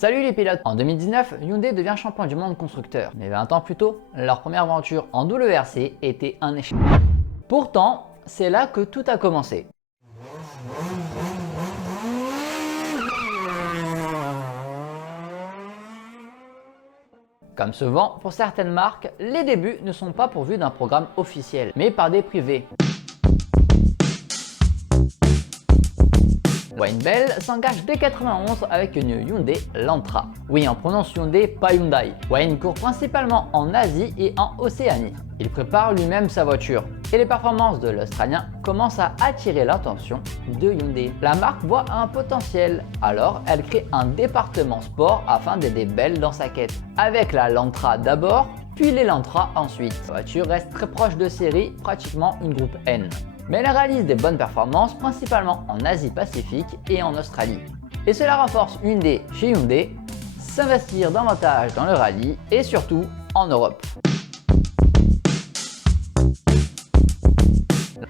Salut les pilotes! En 2019, Hyundai devient champion du monde constructeur. Mais 20 ans plus tôt, leur première aventure en WRC était un échec. Pourtant, c'est là que tout a commencé. Comme souvent, pour certaines marques, les débuts ne sont pas pourvus d'un programme officiel, mais par des privés. Wayne Bell s'engage dès 91 avec une Hyundai Lantra. Oui, on prononce Hyundai, pas Hyundai. Wayne court principalement en Asie et en Océanie. Il prépare lui-même sa voiture et les performances de l'Australien commencent à attirer l'attention de Hyundai. La marque voit un potentiel, alors elle crée un département sport afin d'aider Bell dans sa quête. Avec la Lantra d'abord, puis l'Elantra ensuite. La voiture reste très proche de série, pratiquement une groupe N. Mais elle réalise des bonnes performances principalement en Asie-Pacifique et en Australie. Et cela renforce Hyundai chez Hyundai, s'investir davantage dans le rallye et surtout en Europe.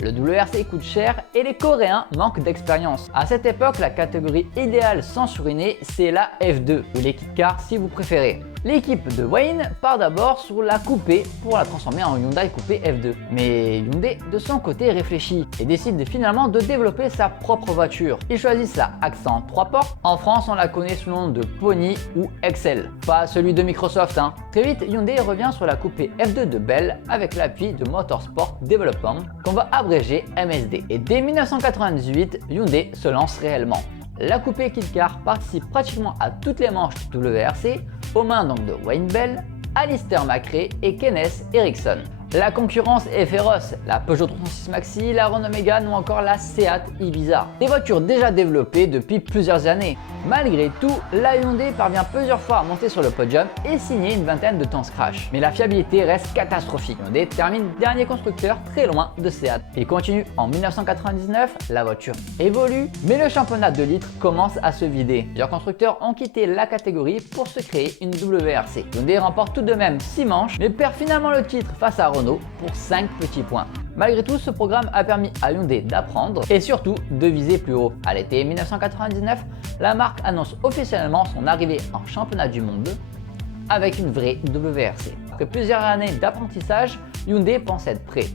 Le WRC coûte cher et les Coréens manquent d'expérience. À cette époque, la catégorie idéale sans suriner, c'est la F2 ou les kit cars si vous préférez. L'équipe de Wayne part d'abord sur la coupé pour la transformer en Hyundai Coupé F2. Mais Hyundai de son côté réfléchit et décide finalement de développer sa propre voiture. Ils choisissent la Accent 3 portes. En France, on la connaît sous le nom de Pony ou Excel. Pas celui de Microsoft hein. Très vite, Hyundai revient sur la coupé F2 de Bell avec l'appui de Motorsport Development qu'on va abréger MSD. Et dès 1998, Hyundai se lance réellement. La coupé Kit Car participe pratiquement à toutes les manches WRC, aux mains donc de Wayne Bell, Alistair McRae et Kenneth Eriksson. La concurrence est féroce, la Peugeot 306 Maxi, la Renault Mégane ou encore la Seat Ibiza. Des voitures déjà développées depuis plusieurs années. Malgré tout, la Hyundai parvient plusieurs fois à monter sur le podium et signer une vingtaine de temps crash. Mais la fiabilité reste catastrophique. Hyundai termine dernier constructeur très loin de Seat. Il continue en 1999, la voiture évolue, mais le championnat de litres commence à se vider. Plusieurs constructeurs ont quitté la catégorie pour se créer une WRC. Hyundai remporte tout de même 6 manches, mais perd finalement le titre face à Renault pour 5 petits points. Malgré tout, ce programme a permis à Hyundai d'apprendre et surtout de viser plus haut. À l'été 1999, la marque annonce officiellement son arrivée en championnat du monde avec une vraie WRC. Après plusieurs années d'apprentissage, Hyundai pense être prêt.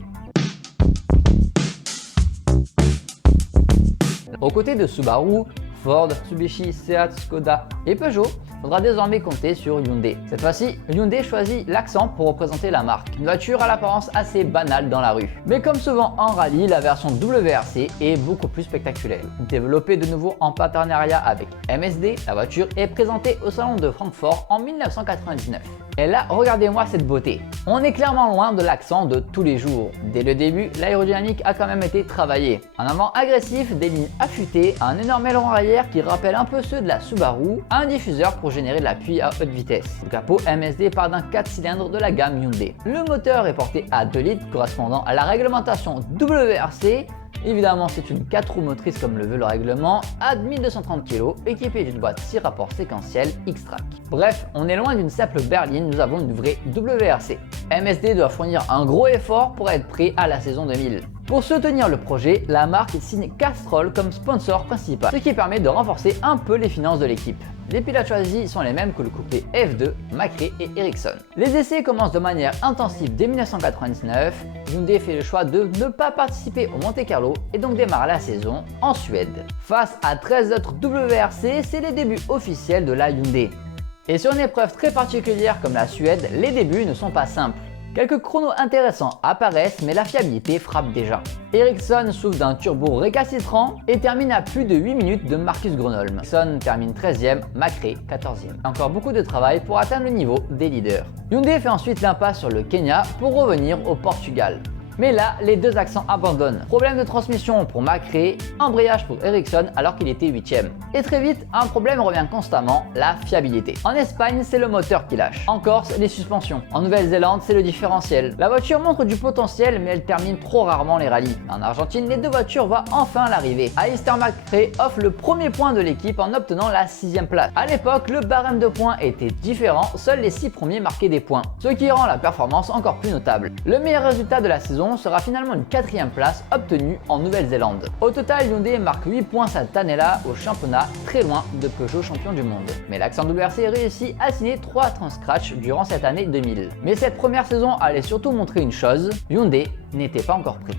Aux côtés de Subaru, Ford, Mitsubishi, Seat, Skoda et Peugeot, il faudra désormais compter sur Hyundai. Cette fois-ci, Hyundai choisit l'Accent pour représenter la marque. Une voiture à l'apparence assez banale dans la rue. Mais comme souvent en rallye, la version WRC est beaucoup plus spectaculaire. Développée de nouveau en partenariat avec MSD, la voiture est présentée au salon de Francfort en 1999. Et là, regardez-moi cette beauté. On est clairement loin de l'Accent de tous les jours. Dès le début, l'aérodynamique a quand même été travaillée. Un avant agressif, des lignes affûtées, un énorme aileron arrière qui rappelle un peu ceux de la Subaru, un diffuseur pour générer de l'appui à haute vitesse. Le capot MSD part d'un 4 cylindres de la gamme Hyundai. Le moteur est porté à 2 litres correspondant à la réglementation WRC. Évidemment, c'est une 4 roues motrices comme le veut le règlement, à 1230 kg, équipée d'une boîte 6 rapports séquentiels X-Track. Bref, on est loin d'une simple berline, nous avons une vraie WRC. MSD doit fournir un gros effort pour être prêt à la saison 2000. Pour soutenir le projet, la marque signe Castrol comme sponsor principal, ce qui permet de renforcer un peu les finances de l'équipe. Les pilotes choisis sont les mêmes que le coupé F2, McRae et Eriksson. Les essais commencent de manière intensive dès 1999. Hyundai fait le choix de ne pas participer au Monte-Carlo et donc démarre la saison en Suède. Face à 13 autres WRC, c'est les débuts officiels de la Hyundai. Et sur une épreuve très particulière comme la Suède, les débuts ne sont pas simples. Quelques chronos intéressants apparaissent, mais la fiabilité frappe déjà. Eriksson souffre d'un turbo récalcitrant et termine à plus de 8 minutes de Marcus Grönholm. Eriksson termine 13e, McRae 14e. Encore beaucoup de travail pour atteindre le niveau des leaders. Hyundai fait ensuite l'impasse sur le Kenya pour revenir au Portugal. Mais là, les deux Accents abandonnent. Problème de transmission pour McRae, embrayage pour Eriksson alors qu'il était 8e. Et très vite, un problème revient constamment, la fiabilité. En Espagne, c'est le moteur qui lâche. En Corse, les suspensions. En Nouvelle-Zélande, c'est le différentiel. La voiture montre du potentiel, mais elle termine trop rarement les rallyes. En Argentine, les deux voitures voient enfin l'arrivée. Alistair McRae offre le premier point de l'équipe en obtenant la 6e place. À l'époque, le barème de points était différent, seuls les 6 premiers marquaient des points, ce qui rend la performance encore plus notable. Le meilleur résultat de la saison saison sera finalement une 4e place obtenue en Nouvelle-Zélande. Au total, Hyundai marque 8 points cette année-là au championnat, très loin de Peugeot champion du monde. Mais l'Accent WRC réussit à signer 3 Transcratch durant cette année 2000. Mais cette première saison allait surtout montrer une chose, Hyundai n'était pas encore prêt.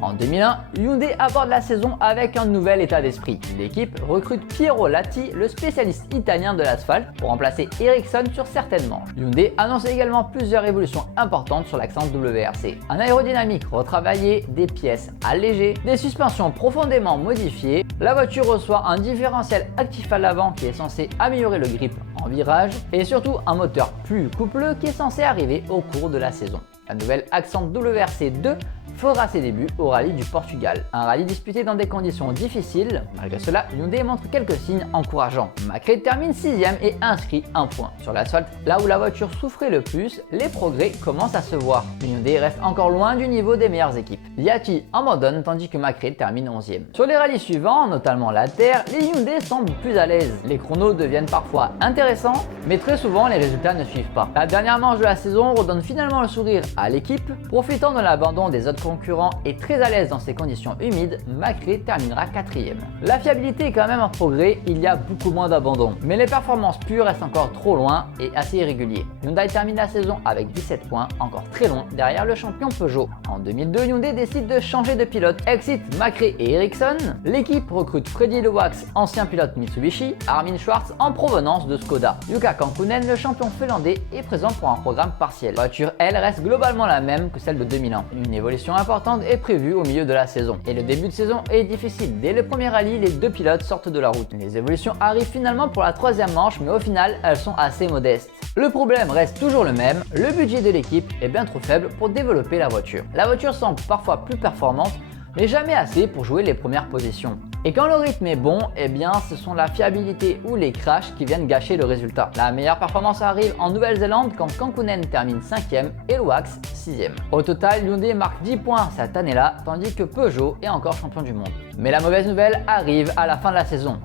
En 2001, Hyundai aborde la saison avec un nouvel état d'esprit. L'équipe recrute Piero Latti, le spécialiste italien de l'asphalte, pour remplacer Ericsson sur certaines manches. Hyundai annonce également plusieurs évolutions importantes sur l'Accent WRC. Un aérodynamique retravaillé, des pièces allégées, des suspensions profondément modifiées. La voiture reçoit un différentiel actif à l'avant qui est censé améliorer le grip en virage et surtout un moteur plus coupleux qui est censé arriver au cours de la saison. La nouvelle Accent WRC 2 fera ses débuts au rallye du Portugal. Un rallye disputé dans des conditions difficiles. Malgré cela, Hyundai montre quelques signes encourageants. McRae termine 6e et inscrit 1 point. Sur l'asphalte, là où la voiture souffrait le plus, les progrès commencent à se voir. Hyundai reste encore loin du niveau des meilleures équipes. Liati abandonne tandis que McRae termine 11e. Sur les rallyes suivants, notamment la Terre, les Hyundai semblent plus à l'aise. Les chronos deviennent parfois intéressants, mais très souvent les résultats ne suivent pas. La dernière manche de la saison redonne finalement le sourire à l'équipe, profitant de l'abandon des autres concurrent et très à l'aise dans ces conditions humides, McRae terminera 4e. La fiabilité est quand même un progrès, il y a beaucoup moins d'abandon. Mais les performances pures restent encore trop loin et assez irréguliers. Hyundai termine la saison avec 17 points, encore très loin derrière le champion Peugeot. En 2002, Hyundai décide de changer de pilote, exit McRae et Ericsson. L'équipe recrute Freddy Lewax, ancien pilote Mitsubishi, Armin Schwartz en provenance de Skoda. Jukka Kankkunen, le champion finlandais, est présent pour un programme partiel. La voiture, elle, reste globalement la même que celle de 2001. Une évolution importante est prévue au milieu de la saison. Et le début de saison est difficile. Dès le premier rallye, les deux pilotes sortent de la route. Les évolutions arrivent finalement pour la 3e manche, mais au final, elles sont assez modestes. Le problème reste toujours le même, le budget de l'équipe est bien trop faible pour développer la voiture. La voiture semble parfois plus performante, mais jamais assez pour jouer les premières positions. Et quand le rythme est bon, eh bien ce sont la fiabilité ou les crashs qui viennent gâcher le résultat. La meilleure performance arrive en Nouvelle-Zélande quand Kankkunen termine 5e et Lewax 6e. Au total, Hyundai marque 10 points cette année-là, tandis que Peugeot est encore champion du monde. Mais la mauvaise nouvelle arrive à la fin de la saison.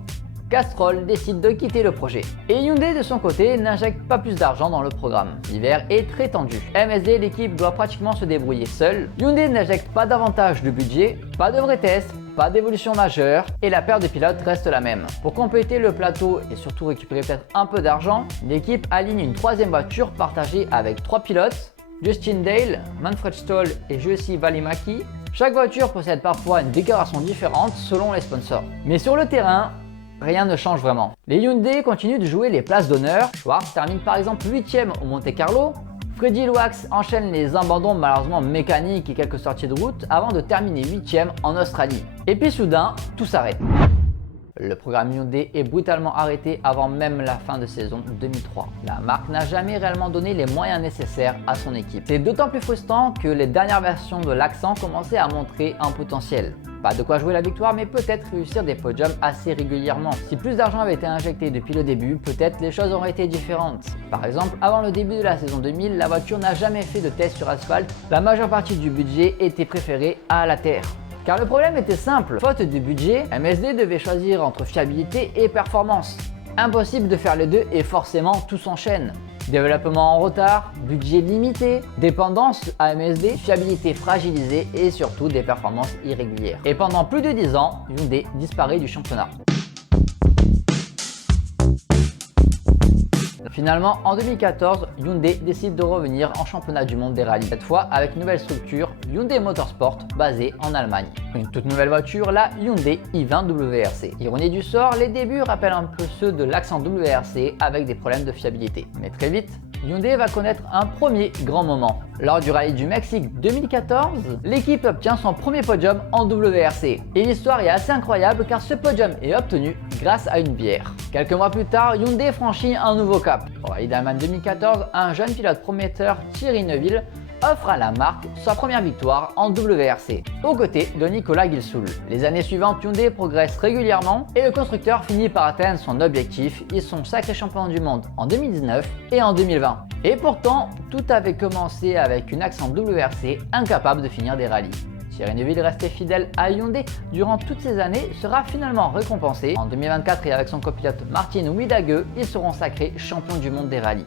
Castrol décide de quitter le projet. Et Hyundai de son côté n'injecte pas plus d'argent dans le programme. L'hiver est très tendu. MSD, l'équipe doit pratiquement se débrouiller seule. Hyundai n'injecte pas davantage de budget, pas de vrais tests, pas d'évolution majeure et la paire de pilotes reste la même. Pour compléter le plateau et surtout récupérer peut-être un peu d'argent, l'équipe aligne une 3e voiture partagée avec 3 pilotes, Justin Dale, Manfred Stoll et Jussi Välimäki. Chaque voiture possède parfois une décoration différente selon les sponsors. Mais sur le terrain, rien ne change vraiment. Les Hyundai continuent de jouer les places d'honneur. Schwartz termine par exemple 8e au Monte Carlo. Freddy Lewax enchaîne les abandons malheureusement mécaniques et quelques sorties de route avant de terminer 8e en Australie. Et puis soudain, tout s'arrête. Le programme Hyundai est brutalement arrêté avant même la fin de saison 2003. La marque n'a jamais réellement donné les moyens nécessaires à son équipe. C'est d'autant plus frustrant que les dernières versions de l'Accent commençaient à montrer un potentiel. Pas de quoi jouer la victoire, mais peut-être réussir des podiums assez régulièrement. Si plus d'argent avait été injecté depuis le début, peut-être les choses auraient été différentes. Par exemple, avant le début de la saison 2000, la voiture n'a jamais fait de test sur asphalte. La majeure partie du budget était préférée à la terre. Car le problème était simple, faute de budget, MSD devait choisir entre fiabilité et performance. Impossible de faire les deux et forcément tout s'enchaîne. Développement en retard, budget limité, dépendance à MSD, fiabilité fragilisée et surtout des performances irrégulières. Et pendant plus de 10 ans, Hyundai disparaît du championnat. Finalement, en 2014, Hyundai décide de revenir en championnat du monde des rallyes. Cette fois avec une nouvelle structure, Hyundai Motorsport, basée en Allemagne. Une toute nouvelle voiture, la Hyundai i20 WRC. Ironie du sort, les débuts rappellent un peu ceux de l'Accent WRC avec des problèmes de fiabilité. Mais très vite, Hyundai va connaître un premier grand moment. Lors du rallye du Mexique 2014, l'équipe obtient son premier podium en WRC. Et l'histoire est assez incroyable car ce podium est obtenu grâce à une bière. Quelques mois plus tard, Hyundai franchit un nouveau cap. Au rallye d'Allemagne 2014, un jeune pilote prometteur, Thierry Neuville, offre à la marque sa première victoire en WRC, aux côtés de Nicolas Gilsoul. Les années suivantes, Hyundai progresse régulièrement et le constructeur finit par atteindre son objectif. Ils sont sacrés champions du monde en 2019 et en 2020. Et pourtant, tout avait commencé avec une Accent WRC incapable de finir des rallyes. Thierry Neuville, resté fidèle à Hyundai durant toutes ces années, sera finalement récompensé. En 2024 et avec son copilote Martin Whittaker, ils seront sacrés champions du monde des rallyes.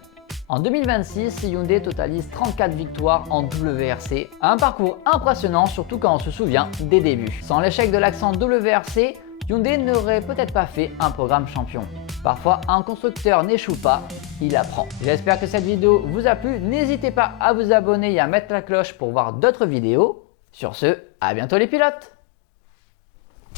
En 2026, Hyundai totalise 34 victoires en WRC, un parcours impressionnant surtout quand on se souvient des débuts. Sans l'échec de l'accent WRC, Hyundai n'aurait peut-être pas fait un programme champion. Parfois, un constructeur n'échoue pas, il apprend. J'espère que cette vidéo vous a plu, n'hésitez pas à vous abonner et à mettre la cloche pour voir d'autres vidéos. Sur ce, à bientôt les pilotes!